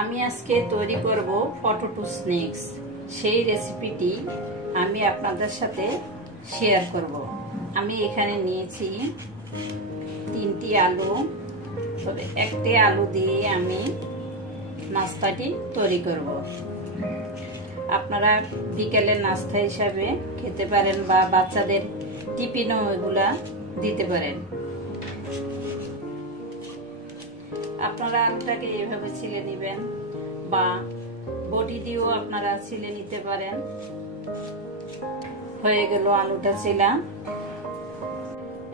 আমি আজকে তৈরি করব পটেটো স্ন্যাক্স। সেই রেসিপিটি আমি আপনাদের সাথে শেয়ার করব। আমি এখানে নিয়েছি 3টি আলু, তবে একটি আলু দিয়ে আমি নাস্তাটি তৈরি করব। আপনারা বিকেলের নাস্তা হিসাবে খেতে পারেন বা বাচ্চাদের টিফিনও এগুলা দিতে পারেন। আপনারা আলুটাকে এভাবে ছিলে নেবেন বা বটি দিয়েও আপনারা ছিলে নিতে পারেন। হয়ে গেল আলুটা ছিলা।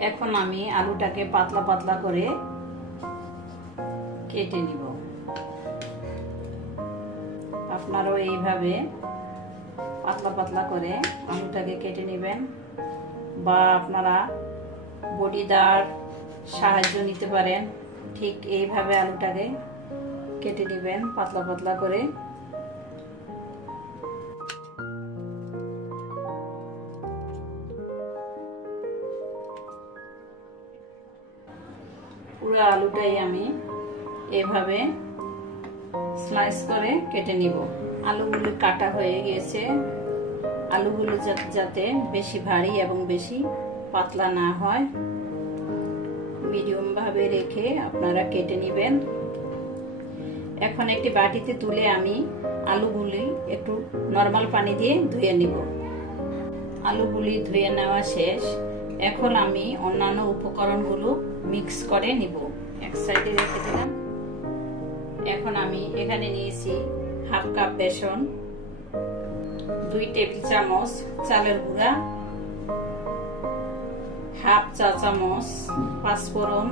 এখন আমি আলুটাকে পাতলা পাতলা করে কেটে নিব। আপনারাও এইভাবে পাতলা পাতলা করে আলুটাকে কেটে নেবেন বা আপনারা বটিদার সাহায্য নিতে পারেন। ঠিক এইভাবে আলুটাকে কেটে নেবেন পাতলা পাতলা করে। পুরো আলুটাই আমি এভাবে স্লাইস করে কেটে নিব। আলুগুলো কাটা হয়ে গিয়েছে। আলুগুলো যাতে বেশি ভারী এবং বেশি পাতলা না হয়, মিডিয়াম ভাবে রেখে আপনারা কেটে নেবেন। এখন একটি বাটিতে তুলে আমি আলুগুলি একটু নরমাল পানি দিয়ে ধুয়ে নিব। আলুগুলি ধুয়ে নেওয়া শেষ। এখন আমি অন্যান্য উপকরণগুলো মিক্স করে নিব। এক সাইডে রেখে দিলাম। এখন আমি এখানে নিয়েছি হাফ কাপ বেসন, 2 টেবিল চামচ চালের গুঁড়া, হাফ চা চামচ পাঁচফোড়ন,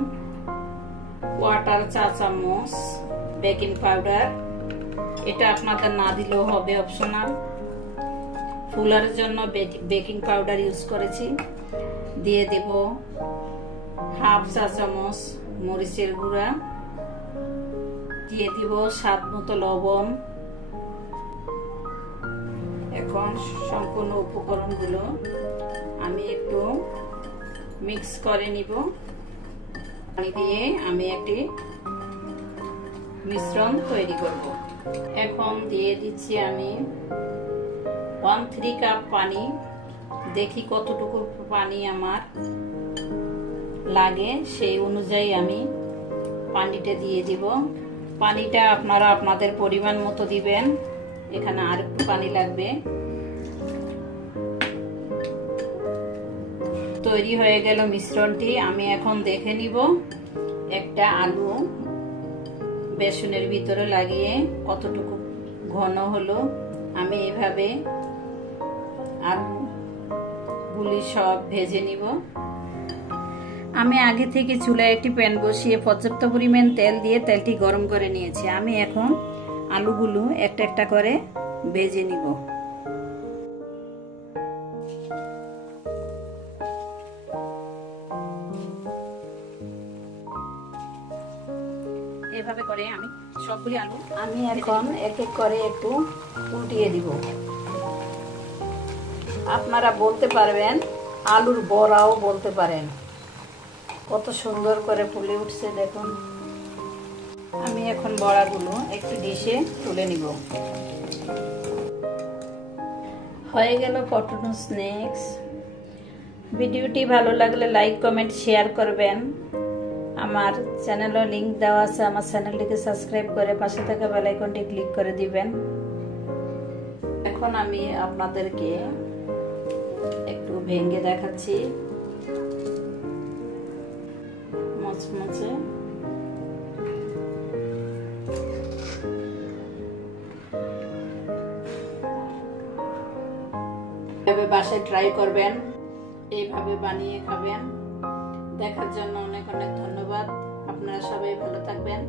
কোয়ার্টার চা চামচ বেকিং পাউডার। এটা আপনাদের না দিলেও হবে, অপশনাল। ফুলার জন্য বেকিং পাউডার ইউজ করেছি। দিয়ে দেব হাফ চা চামচ মরিচের গুঁড়া, দিয়ে দিব স্বাদ মতো লবণ। এখন সম্পূর্ণ উপকরণগুলো আমি একটু মিক্স করে নিব। পানি দিয়ে আমি একটি মিশ্রণ তৈরি করব। এখন দিয়ে দিচ্ছি আমি 1/3 কাপ পানি। দেখি কতটুকু পানি আমার লাগে, সেই অনুযায়ী আমি পানিটা দিয়ে দিব। পানিটা আপনারা আপনাদের পরিমাণ মতো দিবেন। এখানে আর একটু পানি লাগবে। তৈরি হয়ে গেল মিশ্রণটি। আমি এখন দেখে নিব একটা আলু বেসনের ভিতরে লাগিয়ে কতটুকু ঘন হলো। আমি এভাবে আলুগুলি সব ভেজে নিব। আমি আগে থেকে চুলায় একটি প্যান বসিয়ে পর্যাপ্ত পরিমাণ তেল দিয়ে তেলটি গরম করে নিয়েছি। আমি এখন আলুগুলো একটা একটা করে ভেজে নিব। এভাবে করে আমি সবগুলি আলু আমি এখন এক এক করে একটু উল্টিয়ে দিব। আপনারা বলতে পারবেন আলুর বড়াও বলতে পারেন। কত সুন্দর করে ফুলে উঠছে দেখুন। আমি এখন বড়াগুলো একটি ডিশে তুলে নিব। হয়ে গেল পটেটো স্ন্যাক্স। ভিডিওটি ভালো লাগলে লাইক কমেন্ট শেয়ার করবেন। আমার চ্যানেলের লিংক দেওয়া আছে। আমার চ্যানেলটিকে সাবস্ক্রাইব করে পাশে থাকা বেল আইকনটি ক্লিক করে দিবেন। এখন আমি আপনাদেরকে একটু ভেঙে দেখাচ্ছি। মচমচে এভাবে বাসায় ট্রাই করবেন, এইভাবে বানিয়ে খাবেন। দেখার জন্য অনেক অনেক ধন্যবাদ। আপনারা সবাই ভালো থাকবেন।